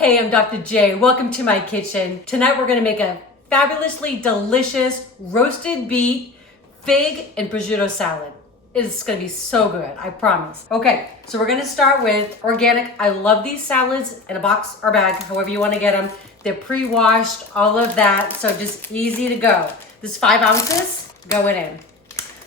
Hey, I'm Dr. J. Welcome to my kitchen. Tonight we're gonna make a fabulously delicious roasted beet, fig, and prosciutto salad. It's gonna be so good, I promise. Okay, so we're gonna start with organic. I love these salads in a box or bag, however you wanna get them. They're pre-washed, all of that, so just easy to go. This is 5 ounces going in.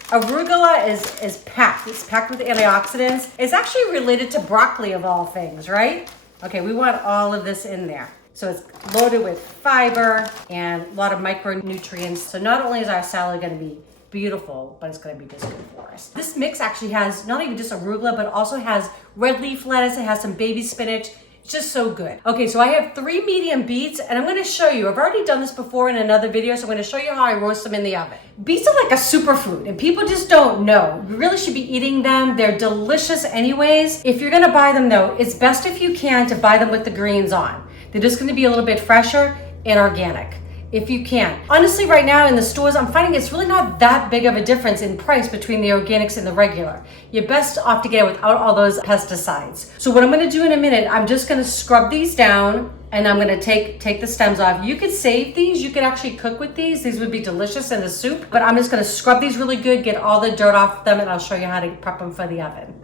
Arugula is packed. It's packed with antioxidants. It's actually related to broccoli of all things, right? Okay, we want all of this in there. So it's loaded with fiber and a lot of micronutrients. So not only is our salad gonna be beautiful, but it's gonna be just good for us. This mix actually has not even just arugula, but also has red leaf lettuce. It has some baby spinach. It's just so good. Okay, so I have 3 medium beets and I'm gonna show you, I've already done this before in another video, so I'm gonna show you how I roast them in the oven. Beets are like a superfood and people just don't know. You really should be eating them. They're delicious anyways. If you're gonna buy them though, it's best if you can to buy them with the greens on. They're just gonna be a little bit fresher and organic. If you can. Honestly, right now in the stores, I'm finding it's really not that big of a difference in price between the organics and the regular. You're best off to get it without all those pesticides. So what I'm gonna do in a minute, I'm just gonna scrub these down and I'm gonna take the stems off. You could save these, you could actually cook with these. These would be delicious in the soup, but I'm just gonna scrub these really good, get all the dirt off them, and I'll show you how to prep them for the oven.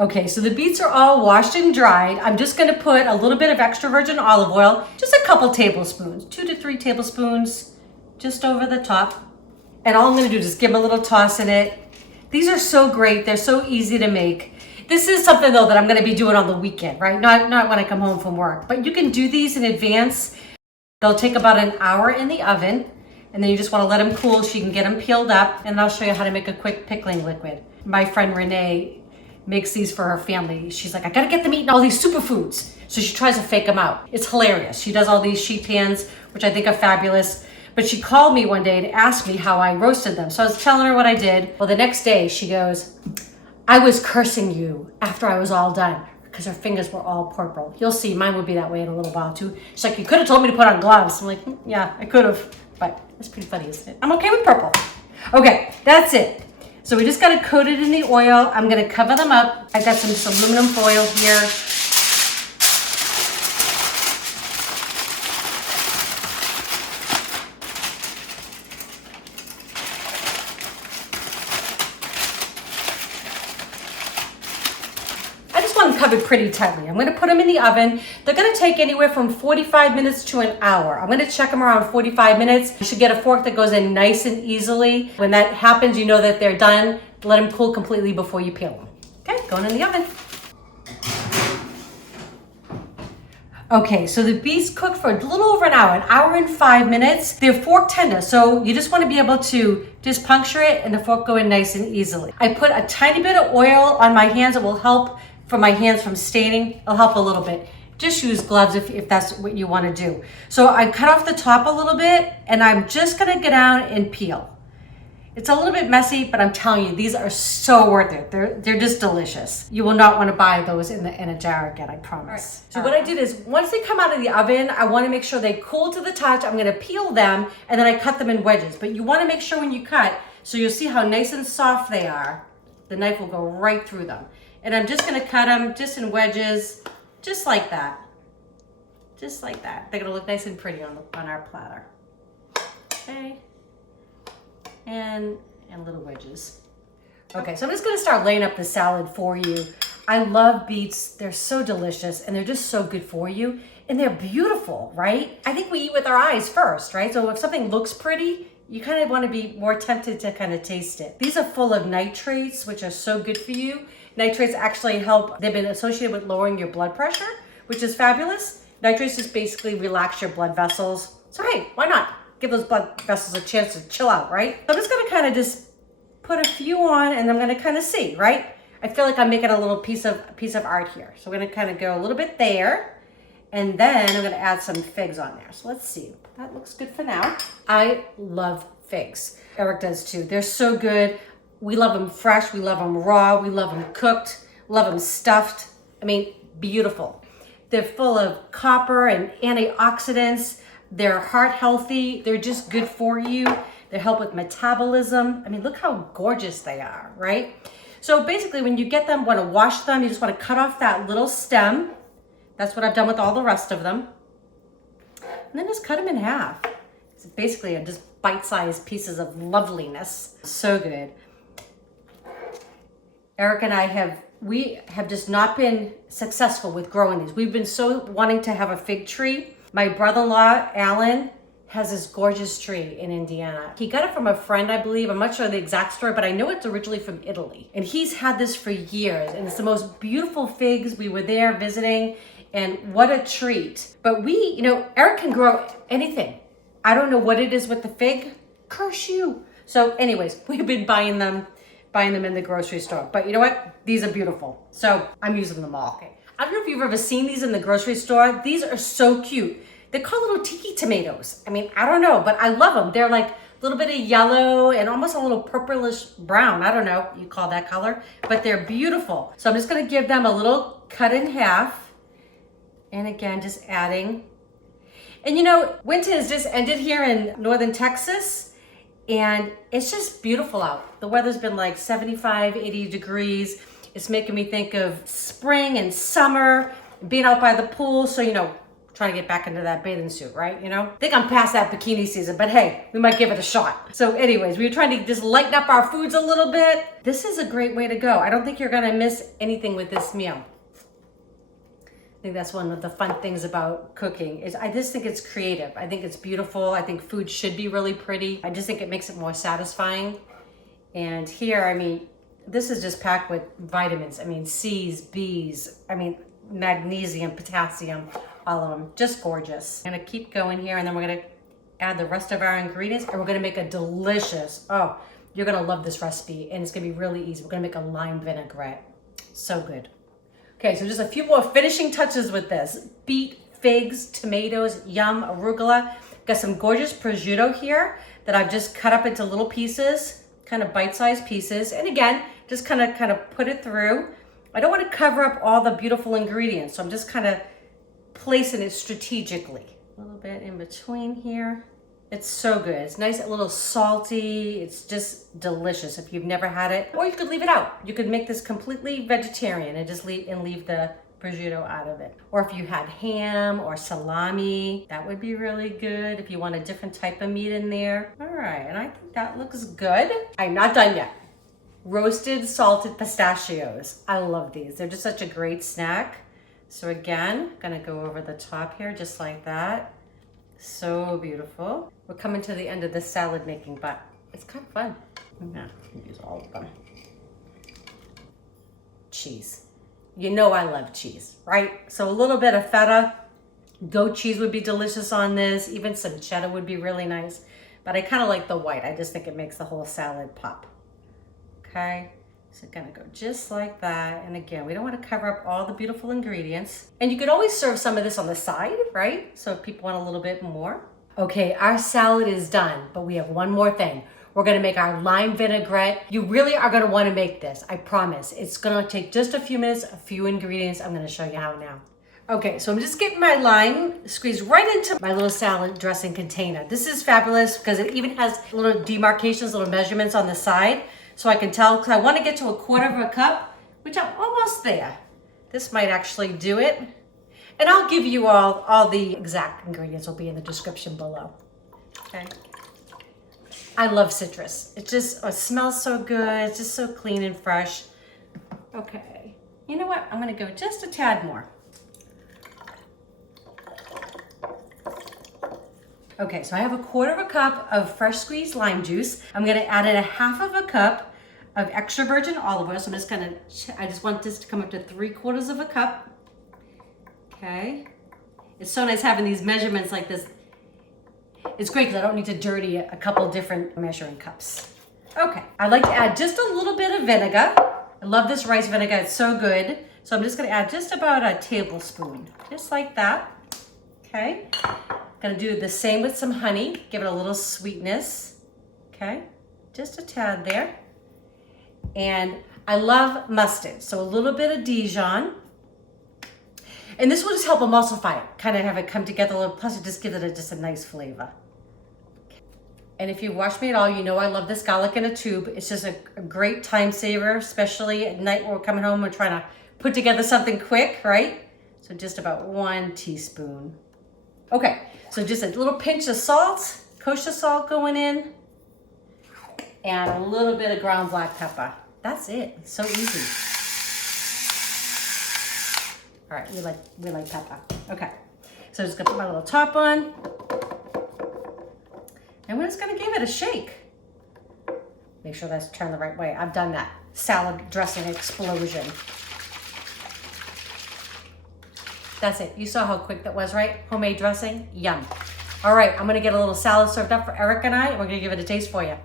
Okay, so the beets are all washed and dried. I'm just gonna put a little bit of extra virgin olive oil, just a couple tablespoons, 2 to 3 tablespoons, just over the top. And all I'm gonna do is just give them a little toss in it. These are so great, they're so easy to make. This is something though that I'm gonna be doing on the weekend, right? Not when I come home from work, but you can do these in advance. They'll take about an hour in the oven, and then you just wanna let them cool so you can get them peeled up, and I'll show you how to make a quick pickling liquid. My friend Renee makes these for her family. She's like, I gotta get them eating all these superfoods. So she tries to fake them out. It's hilarious. She does all these sheet pans, which I think are fabulous. But she called me one day to ask me how I roasted them. So I was telling her what I did. Well, the next day she goes, I was cursing you after I was all done because her fingers were all purple. You'll see, mine would be that way in a little while too. She's like, you could have told me to put on gloves. I'm like, yeah, I could have, but that's pretty funny, isn't it? I'm okay with purple. Okay, that's it. So we just got to coat it in the oil. I'm going to cover them up. I've got some aluminum foil here. I just want them covered pretty tightly. I'm going to put them in the oven. They're going to take anywhere from 45 minutes to an hour. I'm going to check them around 45 minutes. You should get a fork that goes in nice and easily. When that happens, you know that they're done. Let them cool completely before you peel them. Okay, going in the oven. Okay, so the beets cooked for a little over an hour and 5 minutes. They're fork tender, so you just want to be able to just puncture it and the fork go in nice and easily. I put a tiny bit of oil on my hands. It will help for my hands from staining. It'll help a little bit. Just use gloves if that's what you want to do. So I cut off the top a little bit and I'm just gonna get down and peel. It's a little bit messy, but I'm telling you, these are so worth it. They're just delicious. You will not want to buy those in a jar again, I promise. Right. So what I did is, once they come out of the oven, I want to make sure they cool to the touch. I'm going to peel them, and then I cut them in wedges. But you want to make sure when you cut, so you'll see how nice and soft they are. The knife will go right through them. And I'm just going to cut them just in wedges, just like that. Just like that. They're going to look nice and pretty on our platter. Okay. And little wedges. Okay, so I'm just gonna start laying up the salad for you. I love beets. They're so delicious and they're just so good for you. And they're beautiful, right? I think we eat with our eyes first, right? So if something looks pretty, you kind of want to be more tempted to kind of taste it. These are full of nitrates, which are so good for you. Nitrates actually help, they've been associated with lowering your blood pressure, which is fabulous. Nitrates just basically relax your blood vessels. So hey, why not? Give those blood vessels a chance to chill out, right? So I'm just gonna kind of just put a few on and I'm gonna kind of see, right? I feel like I'm making a little piece of art here. So we're gonna kind of go a little bit there and then I'm gonna add some figs on there. So let's see, that looks good for now. I love figs. Eric does too. They're so good. We love them fresh, we love them raw, we love them cooked, love them stuffed. I mean, beautiful. They're full of copper and antioxidants. They're heart healthy. They're just good for you. They help with metabolism. I mean, look how gorgeous they are, right? So basically when you get them, want to wash them, you just want to cut off that little stem That's what I've done with all the rest of them. And then just cut them in half. It's basically just bite-sized pieces of loveliness. So good. Eric and I we have just not been successful with growing these. We've been so wanting to have a fig tree. My brother-in-law, Alan, has this gorgeous tree in Indiana. He got it from a friend, I believe. I'm not sure the exact story, but I know it's originally from Italy. And he's had this for years, and it's the most beautiful figs. We were there visiting, and what a treat. But Eric can grow anything. I don't know what it is with the fig. Curse you. So anyways, we've been buying them in the grocery store. But you know what? These are beautiful. So I'm using them all. Okay. I don't know if you've ever seen these in the grocery store. These are so cute. They're called little tiki tomatoes. I mean, I don't know, but I love them. They're like a little bit of yellow and almost a little purplish brown. I don't know, you call that color, but they're beautiful. So I'm just gonna give them a little cut in half. And again, just adding. And winter has just ended here in northern Texas, and it's just beautiful out. The weather's been like 75, 80 degrees. It's making me think of spring and summer, being out by the pool. So, trying to get back into that bathing suit, right? I think I'm past that bikini season, but hey, we might give it a shot. So anyways, we were trying to just lighten up our foods a little bit. This is a great way to go. I don't think you're gonna miss anything with this meal. I think that's one of the fun things about cooking is I just think it's creative. I think it's beautiful. I think food should be really pretty. I just think it makes it more satisfying. And here, this is just packed with vitamins. C's, B's, magnesium, potassium, all of them, just gorgeous. I'm gonna keep going here, and then we're gonna add the rest of our ingredients, and we're gonna make a delicious, you're gonna love this recipe, and it's gonna be really easy. We're gonna make a lime vinaigrette. So good. Okay, so just a few more finishing touches with this. Beet, figs, tomatoes, yum, arugula. Got some gorgeous prosciutto here that I've just cut up into little pieces, kind of bite-sized pieces. And again, just kind of put it through. I don't want to cover up all the beautiful ingredients, so I'm just kind of placing it strategically. A little bit in between here. It's so good. It's nice, a little salty. It's just delicious if you've never had it. Or you could leave it out. You could make this completely vegetarian and just leave the prosciutto out of it. Or if you had ham or salami, that would be really good if you want a different type of meat in there. All right, and I think that looks good. I'm not done yet. Roasted salted pistachios. I love these. They're just such a great snack. So again, gonna go over the top here just like that. So beautiful. We're coming to the end of this salad making, but it's kind of fun. Yeah, use all of them. Cheese. I love cheese, right? So a little bit of feta, goat cheese would be delicious on this. Even some cheddar would be really nice. But I kind of like the white. I just think it makes the whole salad pop. Okay, so gonna go just like that. And again, we don't want to cover up all the beautiful ingredients. And you could always serve some of this on the side, right? So if people want a little bit more. Okay, our salad is done, but we have one more thing. We're gonna make our lime vinaigrette. You really are gonna wanna make this, I promise. It's gonna take just a few minutes, a few ingredients. I'm gonna show you how now. Okay, so I'm just getting my lime squeezed right into my little salad dressing container. This is fabulous because it even has little demarcations, little measurements on the side. So I can tell, because I want to get to 1/4 cup, which I'm almost there. This might actually do it. And I'll give you all the exact ingredients will be in the description below. Okay. I love citrus. It smells so good. It's just so clean and fresh. Okay. You know what? I'm going to go just a tad more. Okay, so I have 1/4 cup of fresh squeezed lime juice. I'm gonna add in 1/2 cup of extra virgin olive oil. So I just want this to come up to 3/4 cup. Okay. It's so nice having these measurements like this. It's great because I don't need to dirty a couple different measuring cups. Okay, I'd like to add just a little bit of vinegar. I love this rice vinegar, it's so good. So I'm just gonna add just about a tablespoon, just like that. Okay. Gonna do the same with some honey, give it a little sweetness. Okay, just a tad there. And I love mustard, so a little bit of Dijon. And this will just help emulsify it, kind of have it come together a little, plus it just gives it just a nice flavor. And if you watch me at all, you know I love this garlic in a tube. It's just a great time saver, especially at night when we're coming home and trying to put together something quick, right? So just about 1 teaspoon. Okay, so just a little pinch of salt, kosher salt going in, and a little bit of ground black pepper. That's it. It's so easy. All right, we like pepper. Okay, so just gonna put my little top on, and we're just gonna give it a shake. Make sure that's turned the right way. I've done that. Salad dressing explosion. That's it. You saw how quick that was, right? Homemade dressing, yum. All right, I'm gonna get a little salad served up for Eric and I, and we're gonna give it a taste for you.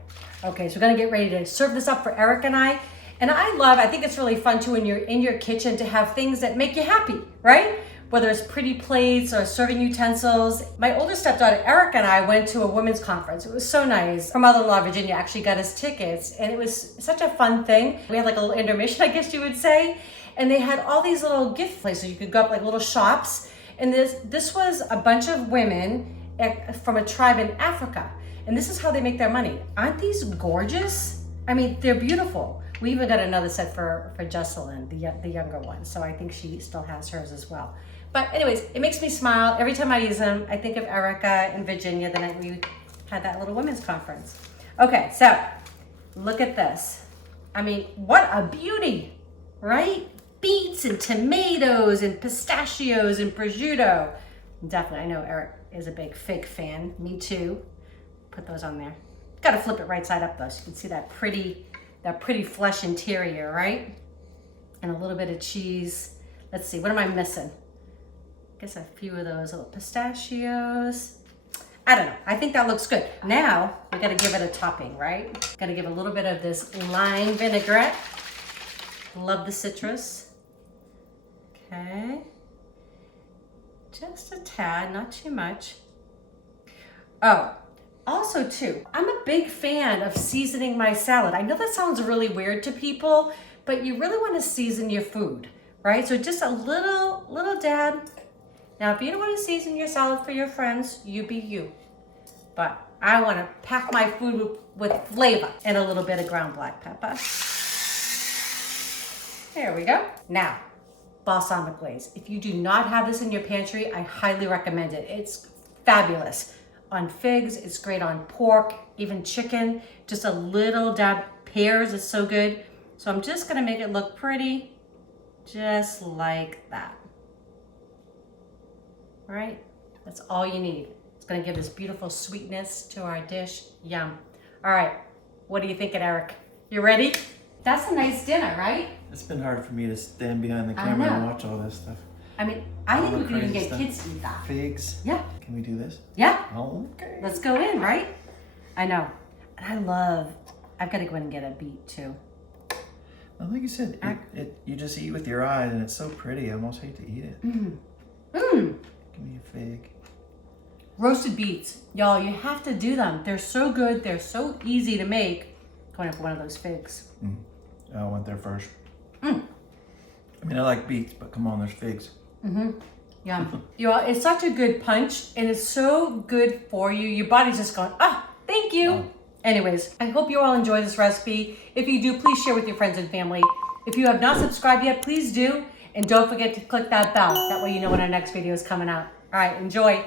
Okay, so we're gonna get ready to serve this up for Eric and I. And I think it's really fun too when you're in your kitchen to have things that make you happy, right? Whether it's pretty plates or serving utensils. My older stepdaughter, Eric, and I went to a women's conference. It was so nice. Her mother-in-law, Virginia, actually got us tickets, and it was such a fun thing. We had like a little intermission, I guess you would say. And they had all these little gift places. You could go up like little shops. And this was a bunch of women from a tribe in Africa. And this is how they make their money. Aren't these gorgeous? I mean, they're beautiful. We even got another set for Jesselyn, the younger one. So I think she still has hers as well. But anyways, it makes me smile. Every time I use them, I think of Erica and Virginia the night we had that little women's conference. Okay, so look at this. I mean, what a beauty, right? Beets and tomatoes and pistachios and prosciutto. Definitely, I know Eric is a big fig fan. Me too. Put those on there. Got to flip it right side up though, so you can see that pretty flesh interior, right? And a little bit of cheese. Let's see, what am I missing? I guess a few of those little pistachios. I don't know. I think that looks good. Now we got to give it a topping, right? Got to give a little bit of this lime vinaigrette. Love the citrus. Okay. Just a tad, not too much. Oh, also too, I'm a big fan of seasoning my salad. I know that sounds really weird to people, but you really want to season your food, right? So just a little dab. Now, if you don't want to season your salad for your friends, you be you. But I want to pack my food with flavor and a little bit of ground black pepper. There we go. Now, balsamic glaze. If you do not have this in your pantry, I highly recommend it. It's fabulous. On figs, it's great on pork, even chicken. Just a little dab. Pears is so good. So I'm just gonna make it look pretty, just like that. All right, that's all you need. It's gonna give this beautiful sweetness to our dish. Yum. All right, what are you thinking, Eric? You ready? That's a nice dinner, right? It's been hard for me to stand behind the camera and watch all this stuff. I mean, I think we can even get kids to eat that. Figs. Yeah. Can we do this? Yeah. Okay. Let's go in, right? I know. And I've got to go in and get a beet too. Well, like you said, you just eat with your eyes and it's so pretty. I almost hate to eat it. Mmm. Mmm. Give me a fig. Roasted beets. Y'all, you have to do them. They're so good. They're so easy to make. Going up for one of those figs. I went there first. Mm. I mean, I like beets, but come on, there's figs. Mm-hmm. Yum. Y'all, it's such a good punch and it's so good for you. Your body's just going, thank you. Oh. Anyways, I hope you all enjoy this recipe. If you do, please share with your friends and family. If you have not subscribed yet, please do. And don't forget to click that bell. That way you know when our next video is coming out. All right, enjoy.